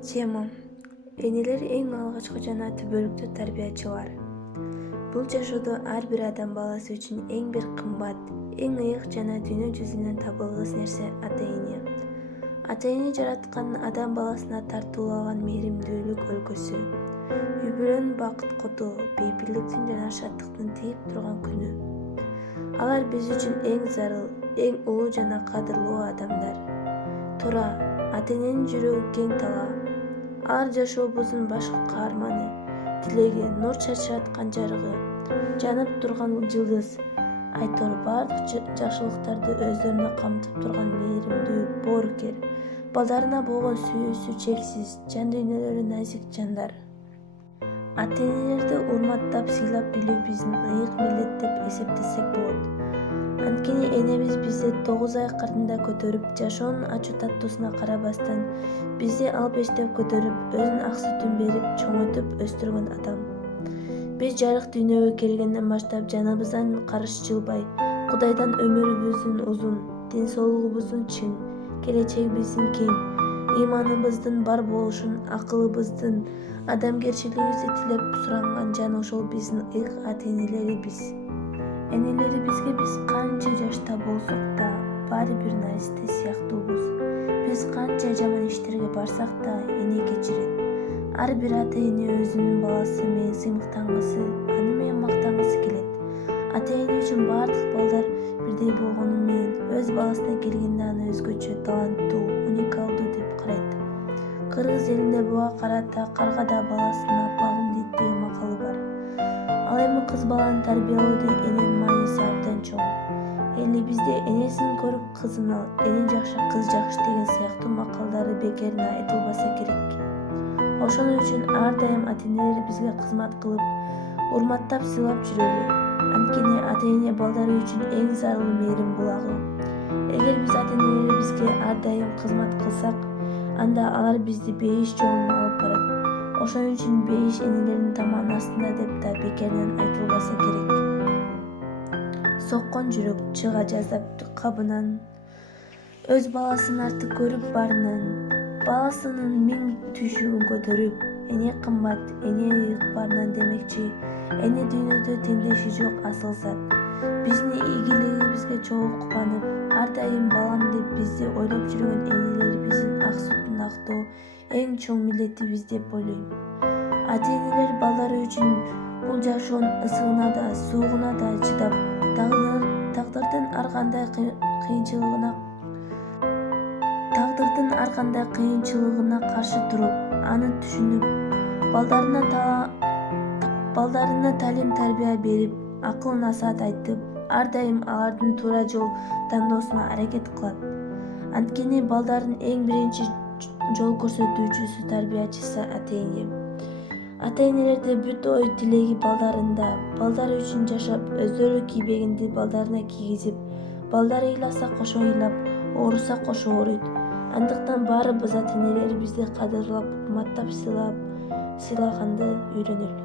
Тема: энелер эң алгачкы жана түбөлүктүү тарбиячылар. Бул жашоодо ар бир адам баласы үчүн эң бир кымбат, эң ыйык жана дүйнө жүзүнөн табылгыс нерсе ата-эне. Ата-эне жараткан адам баласына тартуулаган мээримдүүлүк өлкөсү, үй-бүлөнүн бакыт коту, бейпирликтин жана шаттыктын тийип турган күнү. Алар биз үчүн эң зарыл, эң улуу жана кадырлуу адамдар. Туура, ата-эненин жүрөгү кең талаа. Алар жашообуздун башкы каарманы, тилеги, нур чачыраткан жарыгы, жанып турган жылдыз. Айтор бардык жакшылыктарды өздөрүнө камтып турган мээримдүү боорукер, балдарына болгон сүйүүсү чексиз, жан дүйнөлөрү назик жандар. Ата-энелерди урматтап, сыйлап билүү биздин ыйык милдет деп эсептесек болот. Анткени энебиз бизди 9 ай кырдында көтөрүп, жашоонун ачуу таттуусуна карабастан бизди албештеп көтөрүп, өзүнүн ак сүтүн берип, чоңойтуп өстүргөн адам. Биз жарык дүйнөгө келгенден баштап жаныбыздан карыш жылбай, Кудайдан өмүрүбүздүн узун, ден соолугубуздун чың, келечегибиздин кең, ыйманыбыздын бар болушун, акылыбыздын, адамгерчилигибизди тилеп суранган жан ошол биздин ыйык ата-энелерибиз. Энелерибизге биз канча жашта болсок да баары бир наристе сыяктуубуз. Биз канча жаман иштерге барсак да эне кечирет. Ар бир ата-эне өзүнүн баласы менен сыймыктангысы, аны менен мактангысы келет. Ата-эне үчүн бардык балдар бирдей болгону менен өз баласына келгенде аны өзгөчө, таланттуу, уникалдуу деп карайт. Кыргыз элинде буга карата карга да баласына багым дейт деген макалы бар. Ал эми кыз баланы тарбиялоодо эненин мааниси абдан чоң. Элибизде энесин көрүп кызын ал, эне жакшы кыз жакшы деген сыяктуу макалдары бекерине айтылбаса керек. Ошон үчүн ар дайым ата-энелерибизге кызмат кылып, урматтап, сыйлап жүрөлү. Анткени ата-эне балдары үчүн эң зарыл мээрим булагы. Эгер биз ата-энелерибизге ар дайым кызмат кылсак, анда алар бизди бейиш жолуна алып барат. Ошон үчүн бейиш энелердин тамагынын астында деп да бекеринен айтылбаса керек. Соккон жүрөк чыга жаздап кабынан, өз баласын артык көрүп барынан, баласынын миң түйшүгүн көтөрүп, эне кымбат, эне ыйык барынан демекчи, эне дүйнөдө теңдеши жок асыл зат. Биздин ийгилигибизге чогуу кубанып, ар дайым балам деп бизди ойлоп жүргөн энелерибиздин ак сүтүн актоо эң чоң милдетибиз деп ойлойм. Ата-энелер балдары үчүн бул жашоонун ысыгына да, суугуна да чыдап, тагдырдын ар кандай кыйынчылыгына каршы туруп, аны түшүнүп, балдарына талим-тарбия берип, акыл-насаат айтып, ар дайым алардын туура жол тандоосуна аракет кылат. Анткени балдардын эң биринчи жол көрсөтүүчүсү, тарбиячысы ата-эне. Ата-энелерде бүт ой тилеги балдарында, балдары үчүн жашап, өздөрү кийбегенди балдарына кийгизип, балдары ыйласа кошо ыйлап, ооруса кошо ооруйт. Андыктан баарыбыз ата-энелерибизди кадырлап, урматтап, сыйлаганды үйрөнөлү.